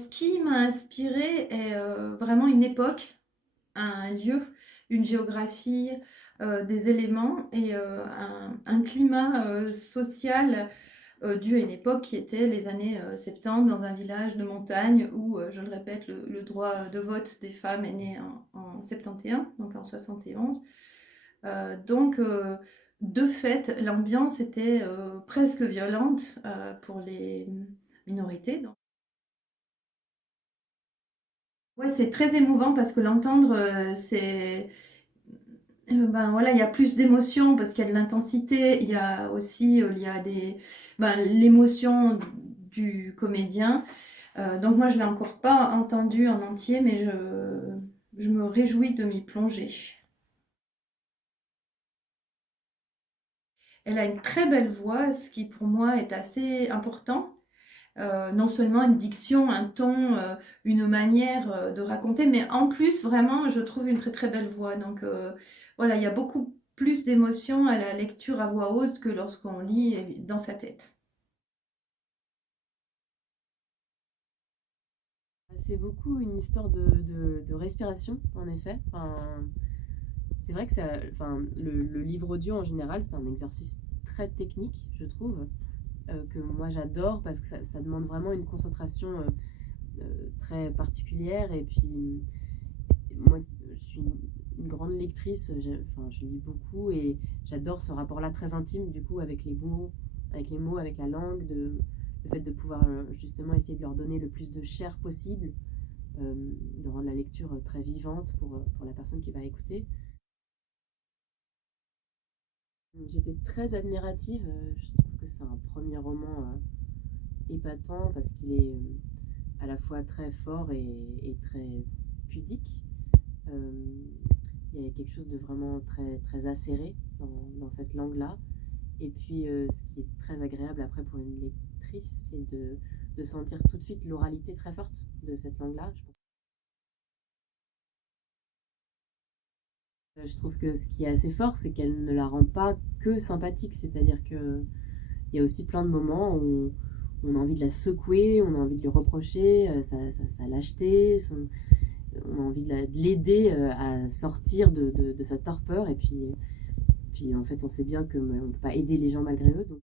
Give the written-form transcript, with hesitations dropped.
Ce qui m'a inspirée est, vraiment une époque, un lieu, une géographie, des éléments et un climat, social, dû à une époque qui était les années, 70 dans un village de montagne où, je le répète, le droit de vote des femmes est né en 71, donc en 71. Donc de fait, l'ambiance était, presque violente, pour les minorités donc. Ouais, c'est très émouvant parce que l'entendre, c'est ben, voilà, il y a plus d'émotions parce qu'il y a de l'intensité. Il y a aussi, il y a l'émotion du comédien. Donc moi, je l'ai encore pas entendu en entier, mais je me réjouis de m'y plonger. Elle a une très belle voix, ce qui pour moi est assez important. Non seulement une diction, un ton, une manière, de raconter, mais en plus, vraiment, je trouve une très, très belle voix. Donc, voilà, il y a beaucoup plus d'émotion à la lecture à voix haute que lorsqu'on lit dans sa tête. C'est beaucoup une histoire de respiration, en effet. Enfin, c'est vrai que le livre audio en général, c'est un exercice très technique, je trouve, que moi j'adore parce que ça demande vraiment une concentration très particulière. Et puis, moi, je suis une grande lectrice, je lis beaucoup et j'adore ce rapport-là très intime, du coup, avec la langue, le fait de pouvoir justement essayer de leur donner le plus de chair possible, de rendre la lecture très vivante pour la personne qui va écouter. J'étais très admirative, je trouve que c'est un premier roman épatant parce qu'il est à la fois très fort et très pudique. Euh, il y a quelque chose de vraiment très, très acéré dans cette langue-là. Et puis, ce qui est très agréable après pour une lectrice, c'est de sentir tout de suite l'oralité très forte de cette langue-là. Je trouve que ce qui est assez fort, c'est qu'elle ne la rend pas que sympathique. C'est-à-dire que il y a aussi plein de moments où on a envie de la secouer, on a envie de lui reprocher sa lâcheté, on a envie de l'aider à sortir de sa torpeur. Et puis en fait, on sait bien qu'on ne peut pas aider les gens malgré eux. Donc